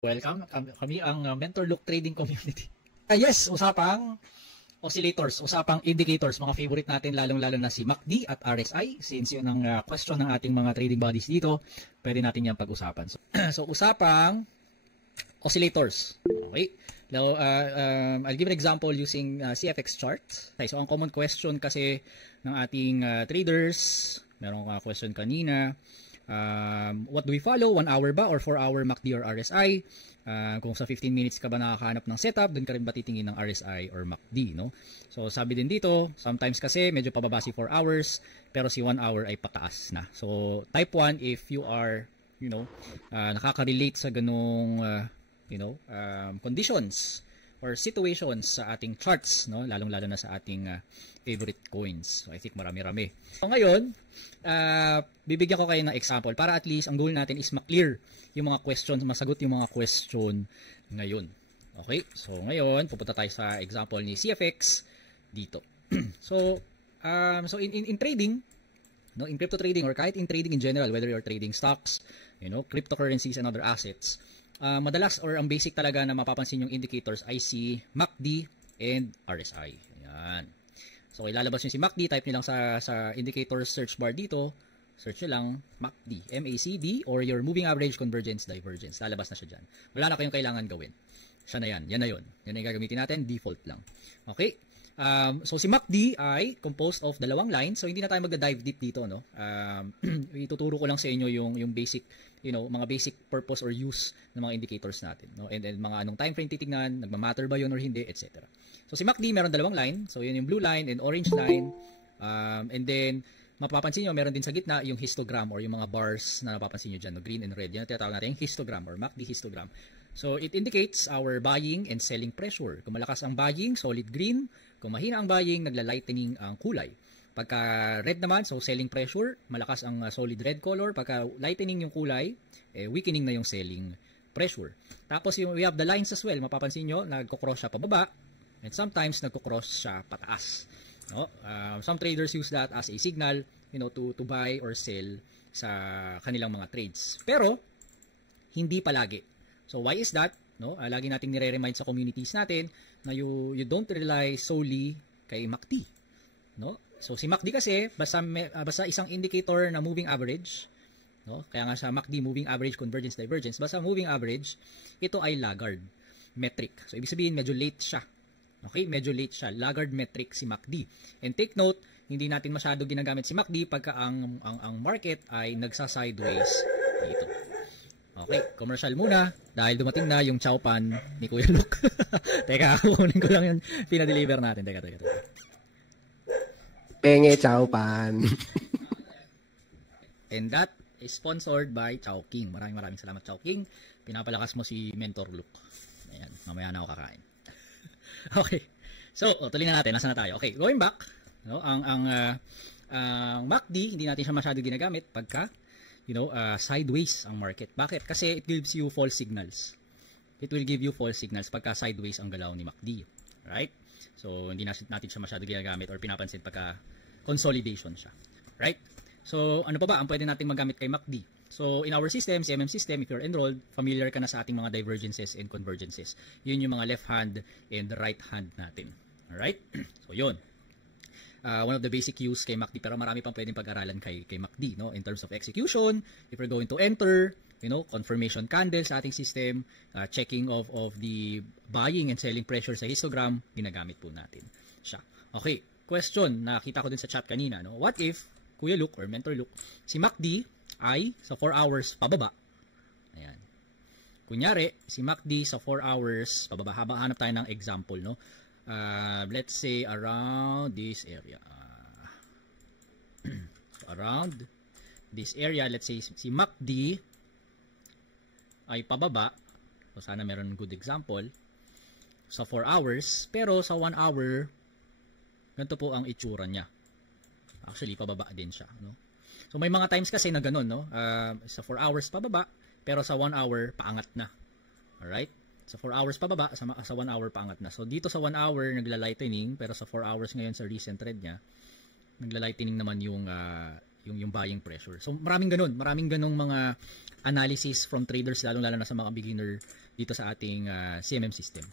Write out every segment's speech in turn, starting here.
Welcome. Kami ang Mentor Look Trading Community. Yes, usapang oscillators, usapang indicators, mga favorite natin lalong-lalo na si MACD at RSI. Since yun ang question ng ating mga trading bodies dito, pwede natin yan pag-usapan. So usapang oscillators. Okay. Now, I'll give an example using CFX chart. Okay, so ang common question kasi ng ating traders, merong question kanina, what do we follow? 1 hour ba or 4 hour MACD or RSI? Kung sa 15 minutes ka ba nakakahanap ng setup, dun ka rin ba titingin ng RSI or MACD, no? So sabi din dito, sometimes kasi medyo pababa si 4 hours, pero si 1 hour ay pataas na. So type 1 if you are, nakaka-relate sa ganung conditions or situations sa ating charts, no? Lalong-lalo na sa ating favorite coins. So I think marami-rami. So ngayon, bibigyan ko kayo ng example para at least ang goal natin is ma-clear yung mga questions, masagot yung mga question ngayon. Okay? So ngayon, pupunta tayo sa example ni CFX dito. So in trading, no, in crypto trading or kahit in trading in general, whether you're trading stocks, cryptocurrencies and other assets, madalas or ang basic talaga na mapapansin yung indicators ay si MACD and RSI. Ayan. So ilalabas nyo si MACD, type nyo lang sa indicator search bar dito, search nyo lang MACD, M-A-C-D, or your moving average convergence divergence. Lalabas na siya dyan. Wala na kayong kailangan gawin. Siya na yan. Yan na yun. Yan na yung gagamitin natin. Default lang. Okay? So si MACD ay composed of dalawang lines. So hindi na tayo magda-dive deep dito, no? Ituturo ko lang sa inyo yung basic, mga basic purpose or use ng mga indicators natin, no? And mga anong time frame titingnan, nagma-matter ba yun or hindi, etc. So si MACD meron dalawang line. So yun yung blue line and orange line. And then mapapansin nyo, meron din sa gitna yung histogram or yung mga bars na napapansin nyo dyan, no? Green and red. Yan ang tinatawag natin yung histogram or MACD histogram. So it indicates our buying and selling pressure. Kung malakas ang buying, solid green. Kung mahina ang buying, nagla-lightening ang kulay. Pagka red naman, so selling pressure, malakas ang solid red color. Pagka lightening yung kulay, weakening na yung selling pressure. Tapos we have the lines as well. Mapapansin nyo, nagkocross siya pababa and sometimes nagkocross siya pataas. No? Some traders use that as a signal, to buy or sell sa kanilang mga trades. Pero hindi palagi. So why is that? No? Lagi nating nire-remind sa communities natin na you don't rely solely kay MACD. No? So si MACD kasi basta isang indicator na moving average, no? Kaya nga sa MACD moving average convergence divergence, basta moving average, ito ay laggard metric. So ibig sabihin medyo late siya. Okay, medyo late siya. Laggard metric si MACD. And take note, hindi natin masyado ginagamit si MACD pagka ang market ay nagsa-sideways dito. Okay, commercial muna dahil dumating na yung chow pan ni Kuya Luke. Teka, kukunin ko lang yung pinadeliver natin. Teka. Penge chow pan. And that is sponsored by Chow King. Maraming salamat, Chow King. Pinapalakas mo si Mentor Luke. Ayan, mamaya na ako kakain. Okay. So, tuloy na natin. Nasaan na tayo? Okay, going back, no, ang MACD, hindi natin siya masyado ginagamit pagka sideways ang market. Bakit? Kasi it gives you false signals. It will give you false signals pagka sideways ang galaw ni MACD. Right? So, hindi natin siya masyado ginagamit or pinapansin pagka consolidation siya. Right? So, ano pa ba ang pwede nating magamit kay MACD? So, in our system, CMM system, if you're enrolled, familiar ka na sa ating mga divergences and convergences. Yun yung mga left hand and right hand natin. Alright? So, yun. One of the basic use kay MACD, pero marami pang pwedeng pag-aralan kay MACD, no? In terms of execution, if you're going to enter, confirmation candle sa ating system, checking of the buying and selling pressure sa histogram, ginagamit po natin siya. Okay, question, nakita ko din sa chat kanina, no? What if, Kuya Luke or Mentor Luke, si MACD ay sa 4 hours pababa? Ayan. Kunyari, si MACD sa 4 hours pababa. Hanap tayo ng example, no? Let's say around this area. Around this area, let's say si MACD ay pababa. So sana meron good example. Sa 4 hours, pero sa 1 hour, ganito po ang itsura niya. Actually, pababa din siya, no? So may mga times kasi na ganun, no? Sa 4 hours pababa, pero sa 1 hour paangat na. Alright? Sa 4 hours pababa, sa 1 hour paangat na. So dito sa 1 hour nagla-lightening, pero sa 4 hours ngayon sa recent trend niya, nagla-lightening naman yung yung buying pressure. So maraming ganung mga analysis from traders lalo na sa mga beginner dito sa ating CMM system.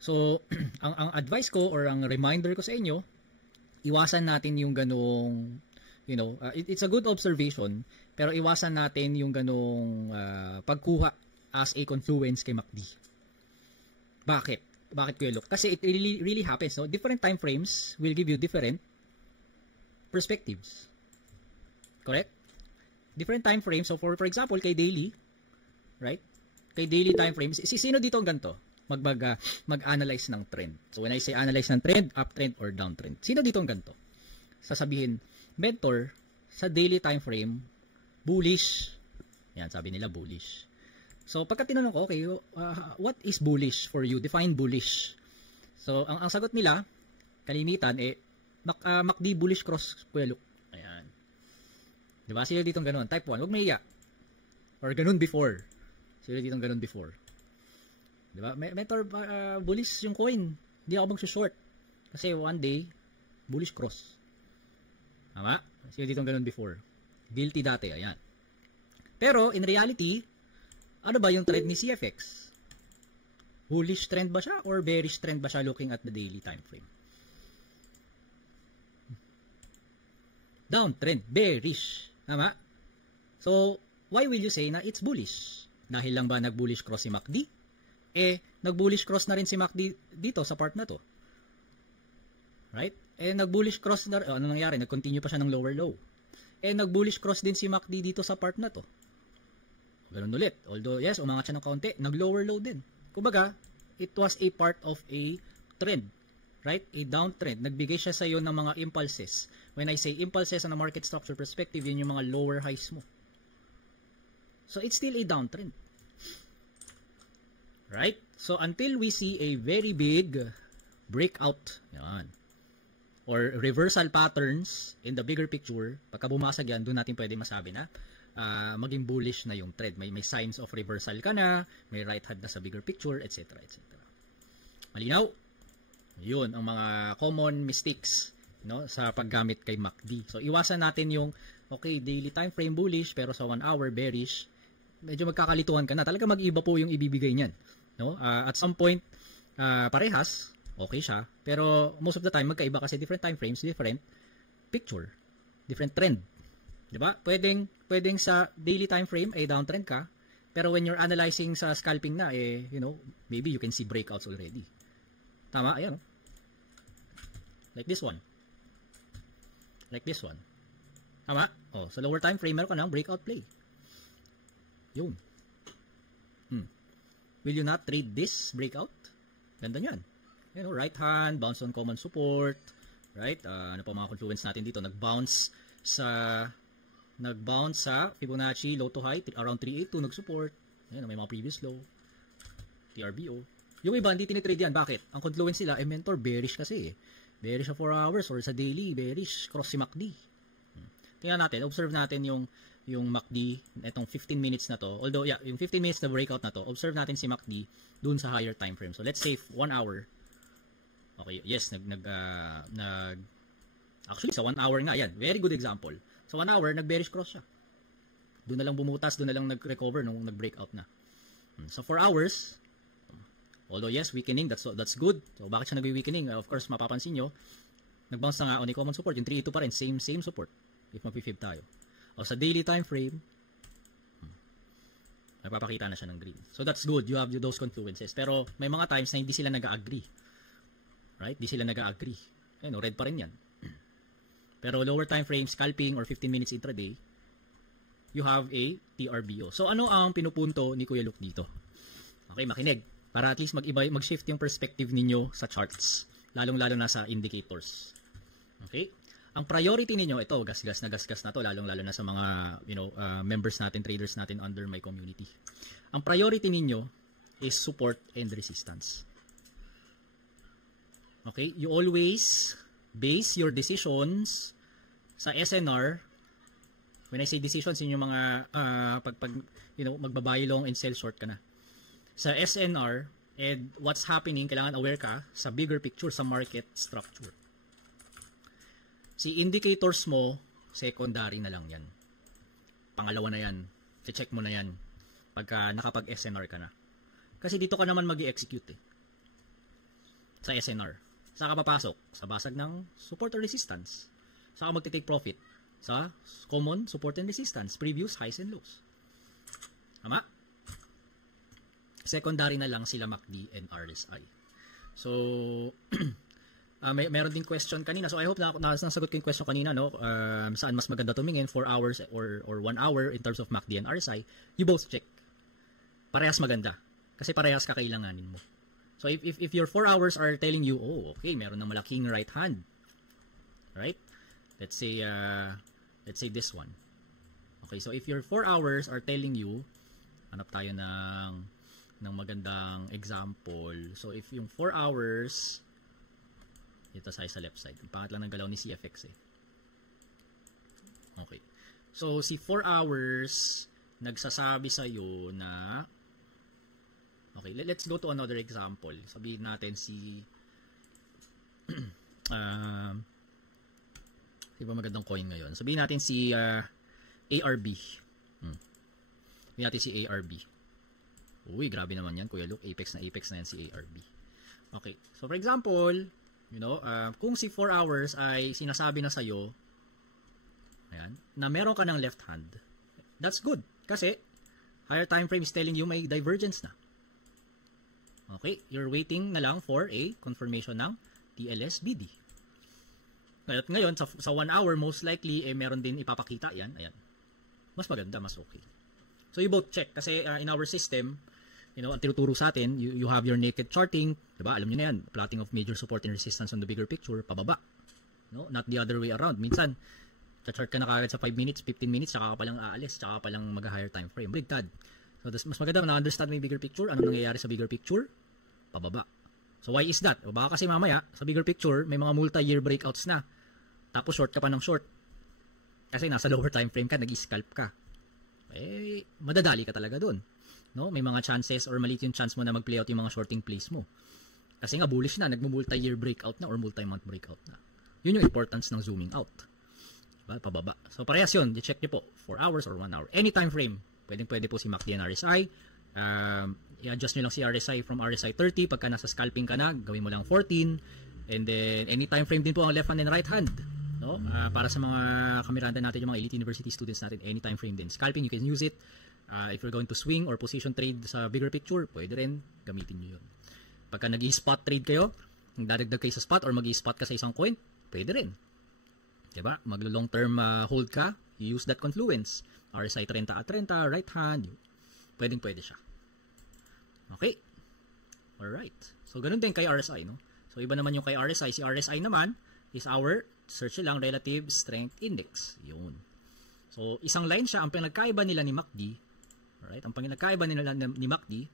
So ang advice ko or ang reminder ko sa inyo, iwasan natin yung ganung it's a good observation, pero iwasan natin yung ganung pagkuha as a confluence kay MACD. Bakit Kuya Luke? Kasi it really happens, no? Different time frames will give you different perspectives. Correct? Different time frames. So for example, kay daily, right? Kay daily time frames, sino dito ang ganito? Mag-analyze ng trend. So when I say analyze ng trend, uptrend or downtrend, sino dito ang ganito? Sasabihin, mentor, sa daily time frame, bullish. Yan, sabi nila bullish. So pagka tinanong ko, okay, what is bullish for you? Define bullish. So ang sagot nila, kalimitan, MACD bullish cross, Kuya Luke. Ayan. Diba? Sila ditong ganun. Type 1, huwag maiya. Or ganun before. Sila ditong ganun before. Diba? Mentor, bullish yung coin. Hindi ako mag-short. Kasi one day, bullish cross. Tama? Sila ditong ganun before. Guilty dati. Ayan. Pero, in reality, ano ba yung trend ni CFX? Bullish trend ba siya or bearish trend ba siya looking at the daily time frame? Downtrend, bearish. Tama? So, why will you say na it's bullish? Dahil lang ba nag-bullish cross si MACD? Nag-bullish cross na rin si MACD dito sa part na to. Right? Nag-bullish cross na, ano nangyari? Nag-continue pa siya ng lower low. Nag-bullish cross din si MACD dito sa part na to. Ganun ulit. Although, yes, umangat siya ng kaunti. Nag-lower low din. Kumbaga, it was a part of a trend. Right? A downtrend. Nagbigay siya sa iyo ng mga impulses. When I say impulses on a market structure perspective, yun yung mga lower highs mo. So, it's still a downtrend. Right? So, until we see a very big breakout, yan, or reversal patterns in the bigger picture, pagka bumasag yan, doon natin pwede masabi na maging bullish na yung trend. May signs of reversal ka na, may right hand na sa bigger picture, etc. etc. Malinaw? Yun ang mga common mistakes, no, sa paggamit kay MACD. So iwasan natin yung okay, daily time frame bullish pero sa 1 hour bearish. Medyo magkakalituhan ka na. Talaga mag-iba po yung ibibigay niyan, no? At some point parehas, okay siya, pero most of the time magkaiba kasi different time frames, different picture, different trend. 'Di ba? Pwedeng sa daily time frame ay downtrend ka, pero when you're analyzing sa scalping na maybe you can see breakouts already. Tama, ayan. Like this one. Tama? Sa lower time frame, meron ka ng breakout play. Yun. Will you not trade this breakout? Ganda niyan. Right hand, bounce on common support. Right? Ano pa mga confluence natin dito? Nag-bounce sa Fibonacci, low to high, around 382, nag-support. Ayan, may mga previous low. TRBO. Yung iba, hindi tinitrade yan. Bakit? Ang confluence nila, mentor, bearish kasi. Bearish sa 4 hours or sa daily, bearish, cross si MACD. Tingnan natin, observe natin yung MACD, itong 15 minutes na to. Although, yung 15 minutes na breakout na to, observe natin si MACD dun sa higher time frame. So, let's say 1 hour. Okay, yes, actually, sa 1 hour nga, yan. Very good example. Sa 1 hour, nag-bearish cross siya. Doon na lang bumutas, doon na lang nag-recover nung nag-breakout na. Sa 4 hours, although yes, weakening, that's good. So bakit siya nag-weakening? Of course, mapapansin nyo, nag-bounce na nga on a common support, yung 382 pa rin, same support, if mag-fib tayo. O sa daily time frame, nagpapakita na siya ng green. So that's good, you have those confluences. Pero may mga times na hindi sila nag-agree. Right? Hindi sila nag-agree. Red pa rin yan. Pero lower time frame, scalping, or 15 minutes intraday, you have a TRBO. So ano ang pinupunto ni Kuya Luke dito? Okay, makinig. Para at least mag-shift yung perspective ninyo sa charts. Lalong-lalo na sa indicators. Okay? Ang priority ninyo, ito, gasgas na to, lalong-lalo na sa mga, members natin, traders natin under my community. Ang priority ninyo is support and resistance. Okay? You always base your decisions sa SNR. When I say decisions, yun yung mga, magbabuy long and sell short ka na. Sa SNR, and what's happening, kailangan aware ka sa bigger picture, sa market structure. Si indicators mo secondary na lang yan. Pangalawa na yan. Check mo na yan pagka nakapag-SNR ka na. Kasi dito ka naman mag-i-execute sa SNR. Saan ka papasok? Sa basag ng support or resistance. Saan ka magti-take profit? Sa common support and resistance, previous highs and lows. Tama? Secondary na lang sila MACD and RSI. So, meron din question kanina. So, I hope na nasagot ko yung question kanina, no? Saan mas maganda tumingin, 4 hours or 1 hour in terms of MACD and RSI. You both check. Parehas maganda. Kasi parehas kakailanganin mo. So, if your 4 hours are telling you, oh, okay, meron ng malaking right hand. Right? Let's say this one. Okay, so if your 4 hours are telling you, hanap tayo ng magandang example. So, if yung 4 hours, ito sa left side. Ang pangat lang ng galaw ni CFX Okay. So, si 4 hours, nagsasabi sa'yo na, okay, let's go to another example. Sabihin natin si, di ba magandang coin ngayon? Sabihin natin si ARB. Sabihin natin si ARB. Uy, grabe naman yan, Kuya Luke. Apex na yan si ARB. Okay. So, for example, kung si 4 hours ay sinasabi na sa'yo, ayan, na meron ka ng left hand, that's good. Kasi, higher time frame is telling you may divergence na. Okay. You're waiting na lang for a confirmation ng TLS-BD. Ngayon, sa 1 hour, most likely, meron din ipapakita yan. Ayan. Mas maganda, mas okay. So, you both check. Kasi in our system, ang tinuturo sa atin, you have your naked charting, diba? Alam nyo na yan, plotting of major support and resistance on the bigger picture, pababa. No? Not the other way around. Minsan, chart ka na kagad sa 5 minutes, 15 minutes, tsaka ka palang aalis, tsaka ka palang mag-higher time frame. Baligtad. So, mas maganda na-understand mo yung bigger picture. Anong nangyayari sa bigger picture? Pababa. So, why is that? O baka kasi mamaya, sa bigger picture, may mga multi-year breakouts na. Tapos, short ka pa ng short. Kasi nasa lower time frame ka, nag-scalp ka. Madadali ka talaga dun. No? May mga chances or maliit yung chance mo na mag-play out yung mga shorting plays mo. Kasi nga bullish na, nagmo-multi-year breakout na or multi-month breakout na. Yun yung importance ng zooming out. Diba? Pababa. So parehas yun, i-check nyo po, 4 hours or 1 hour. Any time frame, pwede po si MACD and RSI. I-adjust nyo lang si RSI from RSI 30. Pagka nasa scalping ka na, gawin mo lang 14. And then, any time frame din po ang left hand and right hand. No? Para sa mga kamiranda natin, yung mga elite university students natin, any time frame din. Scalping, you can use it. If you're going to swing or position trade sa bigger picture, pwede rin, gamitin nyo yun. Pagka nag-i-spot trade kayo, dadagdag kayo sa spot or mag-i-spot ka sa isang coin, pwede rin. Diba? Mag-long term hold ka, you use that confluence. RSI 30 at 30, right hand, pwede siya. Okay? Alright. So, ganun din kay RSI, no? So, iba naman yung kay RSI. Si RSI naman is our, search lang, Relative Strength Index. Yun. So, isang line siya. Ang pinagkaiba nila ni MACD, alright? Ang pinagkaiba nila ni MACD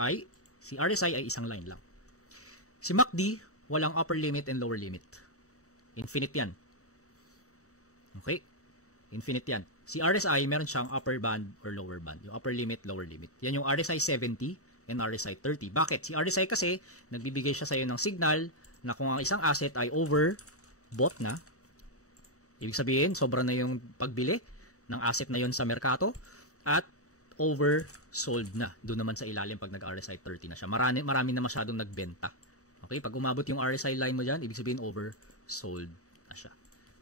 ay, si RSI ay isang line lang. Si MACD, walang upper limit and lower limit. Infinite yan. Okay? Infinite yan. Si RSI, meron siyang upper band or lower band. Yung upper limit, lower limit. Yan yung RSI 70 and RSI 30. Bakit? Si RSI kasi, nagbibigay siya sa'yo ng signal na kung ang isang asset ay overbought na, ibig sabihin, sobra na yung pagbili ng asset na yon sa merkato at oversold na. Doon naman sa ilalim pag nag-RSI 30 na siya. Marami na masyadong nagbenta. Okay? Pag umabot yung RSI line mo dyan, ibig sabihin oversold na siya.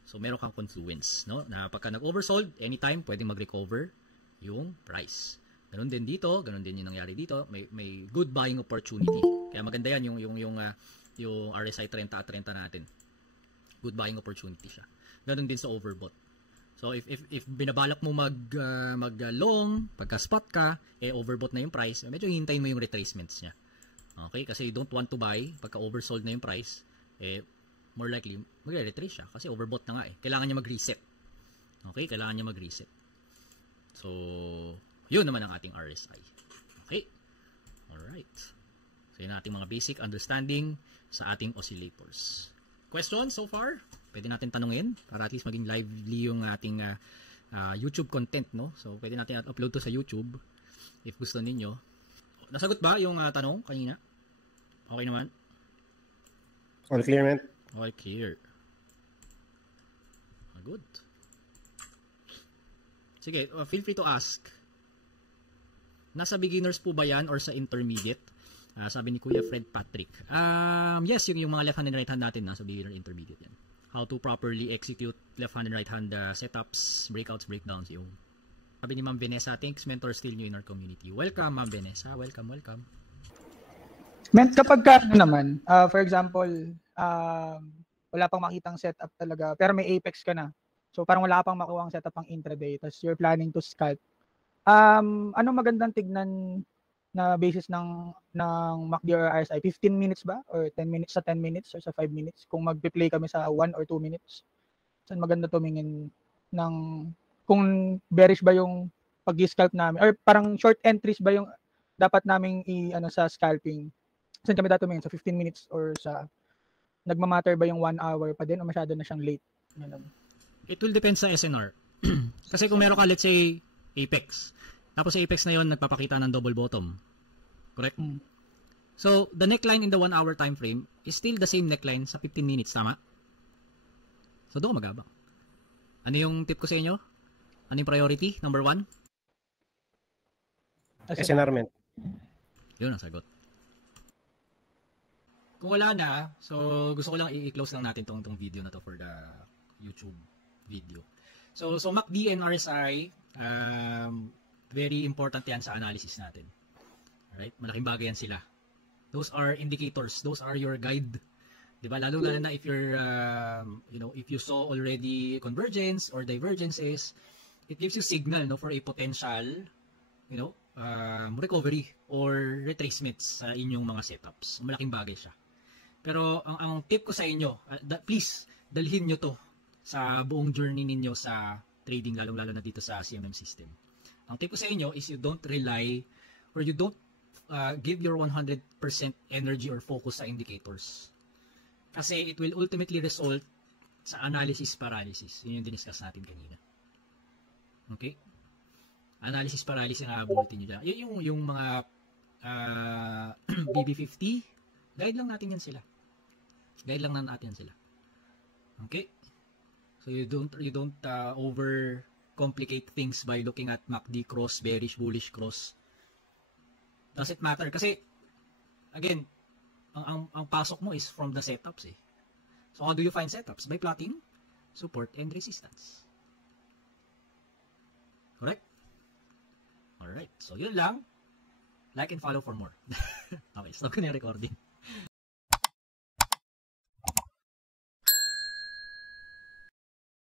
So, meron kang confluence. No? Na pagka nag-oversold, anytime, pwedeng mag-recover yung price. Ganun din dito, ganun din yung nangyari dito. May good buying opportunity. Kaya maganda yan yung RSI 30 at 30 natin. Good buying opportunity siya. Ganun din sa overbought. So, if binabalak mo mag-long, pagka spot ka, overbought na yung price, medyo hintayin mo yung retracements niya. Okay? Kasi you don't want to buy, pagka oversold na yung price, more likely, magre-retrace siya. Kasi overbought na nga eh. Kailangan niya mag-reset. Okay? Kailangan niya mag-reset. So, yun naman ang ating RSI. Okay? Alright. So, yun ating mga basic understanding sa ating oscillators. Questions so far? Pwede natin tanungin para at least maging lively yung ating YouTube content, no? So, pwede natin upload to sa YouTube if gusto ninyo. Nasagot ba yung tanong kanina? Okay naman? All clear, man. Okay, clear. Good. Sige, feel free to ask. Nasa beginners po ba yan or sa intermediate? Sabi ni Kuya Fred Patrick. Yes, yung mga left hand and right hand natin nasa beginner intermediate yan. How to properly execute left hand and right hand setups, breakouts, breakdowns. Yung sabi ni Ma'am Vanessa, thanks mentor still new in our community. Welcome Ma'am Vanessa, welcome. Kapag naman, for example, wala pang makitang setup talaga, pero may Apex ka na. So parang wala pang makuha ang setup pang intraday, tapos you're planning to scalp. Ano magandang tignan na basis ng MACD or RSI? 15 minutes ba? Or 10 minutes sa 10 minutes or sa 5 minutes? Kung magpe-play kami sa 1 or 2 minutes, saan maganda tumingin ng kung bearish ba yung pag-scalp namin or parang short entries ba yung dapat naming sa scalping? Saan kami tumingin? Sa 15 minutes or sa nagmamatter ba yung 1 hour pa din o masyado na siyang late? It will depend sa SNR. Kasi kung meron ka, let's say, Apex. Tapos sa Apex na yon nagpapakita ng double bottom. Correct? So, the neckline in the 1 hour time frame is still the same neckline sa 15 minutes. Tama? So, doon magabang. Ano yung tip ko sa inyo? Ano yung priority? Number 1? SNR, men. Yun ang sagot. Kung wala na, so gusto ko lang i-close lang natin tong video na to for the YouTube video. So MACD and RSI, very important yan sa analysis natin. Alright? Malaking bagay yan sila. Those are indicators. Those are your guide. Diba? Lalo na if you're, if you saw already convergence or divergences, it gives you signal for a potential, recovery or retracements sa inyong mga setups. Malaking bagay siya. Pero ang tip ko sa inyo, please, dalhin nyo to sa buong journey ninyo sa trading, lalong-lalo na dito sa CMM system. Ang tip ko sa inyo is you don't rely or you don't give your 100% energy or focus sa indicators. Kasi it will ultimately result sa analysis paralysis. Yun yung diniscuss natin kanina. Okay? Analysis paralysis ang abutin nyo dyan. Yun yung mga BB50, guide lang natin yan sila. Guide lang natin yan sila. Okay? So you don't over complicate things by looking at MACD cross, bearish, bullish cross. Does it matter? Kasi again, ang pasok mo is from the setups eh. So how do you find setups? By plotting support and resistance. Correct? Alright. So yun lang. Like and follow for more. Okay, stop ko na yung recording.